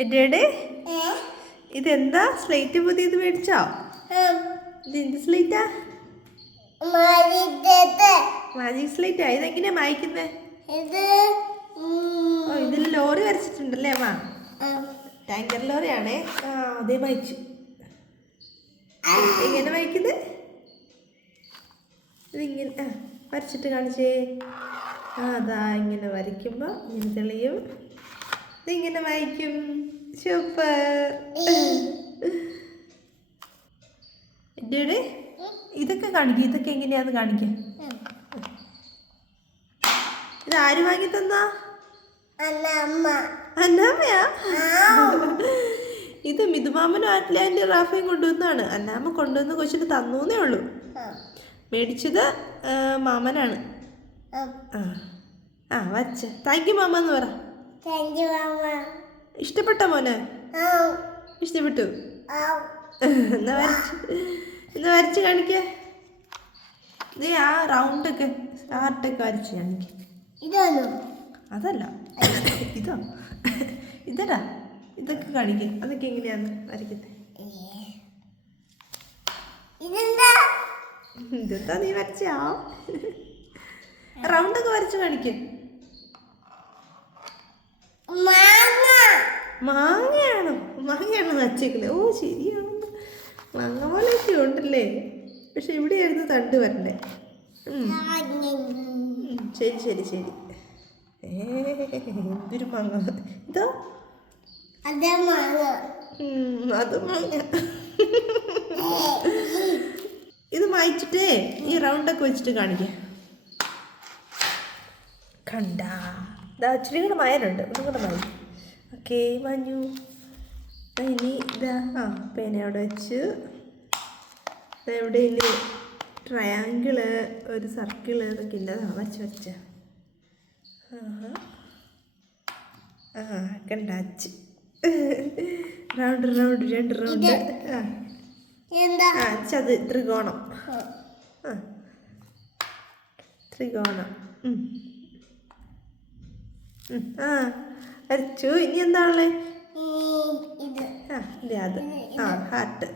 എടേ ഇതെന്താ സ്ലേറ്റ് പുതിയത് മേടിച്ചോ? ഇതെന്ത് സ്ലേറ്റാ? മാജിക് സ്ലേറ്റാ. ഇതെങ്ങനെയാ മായ്ക്കുന്നേ? ഓ, ഇതിൽ ലോറി വരച്ചിട്ടുണ്ടല്ലേ അമ്മ? ടാങ്കർ ലോറിയാണേ. അതേ മായ്ച്ചു. എങ്ങനെ മായ്ക്കുന്നത്? ഇതിങ്ങനെ വരച്ചിട്ട് കാണിച്ചേ. അതാ ഇങ്ങനെ വരയ്ക്കുമ്പോൾ ഇങ്ങനെ തെളിയും. ഇതിങ്ങനെ വായിക്കും. സൂപ്പർ. ഇതൊക്കെ കാണിക്കും. ഇതൊക്കെ എങ്ങനെയാന്ന് കാണിക്കാം. ഇത് ആര് വാങ്ങി തന്നാ? അന്നാമ്മയാ? ഇത് മിതുമാമനും ആറ്റ്ലാൻഡ് റാഫയും കൊണ്ടുവന്നാണ്. അന്നാമ്മ കൊണ്ടുവന്ന് കൊച്ചിന് തന്നൂന്നേ ഉള്ളൂ. മേടിച്ചത് മാമനാണ്. വച്ച താങ്ക് യു മാമ എന്ന് പറ. ഇഷ്ടപ്പെട്ടോ മോനെ? ഇഷ്ടപ്പെട്ടു. എന്നാ വരച്ച് കാണിക്ക. നീ ആ റൗണ്ടൊക്കെ ഹാർട്ടൊക്കെ വരച്ച് കാണിക്ക. അതല്ല ഇതോ? ഇതടാ. ഇതൊക്കെ കാണിക്ക. അതൊക്കെ എങ്ങനെയാന്ന് വരയ്ക്കുന്നത്? ഇതെന്താ നീ വരച്ചാ? റൗണ്ടൊക്കെ വരച്ച് കാണിക്ക. മാങ്ങയാണോ വച്ചേക്കുന്നത്? ഓ ശരിയാണ്. മാങ്ങ പോലെയൊക്കെ ഉണ്ടല്ലേ. പക്ഷെ ഇവിടെയായിരുന്നു തണ്ട് വരണ്ടേ. ശരി. എന്തൊരു മാങ്ങ ഇതോ? അത് മാങ്ങ. ഇത് മായ്ച്ചിട്ടേ ഈ റൗണ്ടൊക്കെ വെച്ചിട്ട് കാണിക്ക. കണ്ടാ? ഇച്ചിരി കൂടെ മായാനുണ്ട്. ഒന്നും കൂടെ മായും. ഓക്കെ, മാഞ്ഞു. ഇനി ഇതാ പേന അവിടെ വെച്ച് എവിടെ ഇനി ട്രയാങ്കിള്, ഒരു സർക്കിള് ഇതൊക്കെ ഉണ്ട്. വരച്ച കണ്ടാച്ച്. Round 2 round. അത് ത്രികോണം. വരച്ചു. ഇനി എന്താണല്ലേ? അത് ഹാർട്ട്.